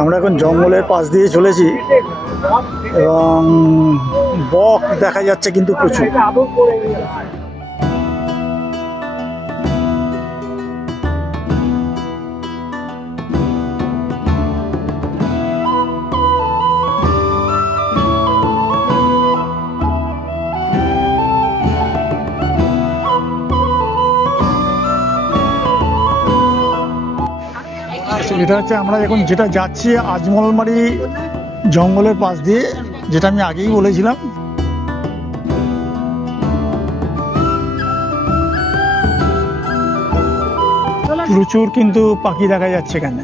আমরা এখন জঙ্গলের পাশ দিয়ে চলেছি এবং বক দেখা যাচ্ছে কিন্তু প্রচুর। এটা হচ্ছে আমরা এখন যেটা যাচ্ছি আজমলমারি জঙ্গলের পাশ দিয়ে, যেটা আমি আগেই বলেছিলাম। প্রচুর কিন্তু পাখি দেখা যাচ্ছে এখানে।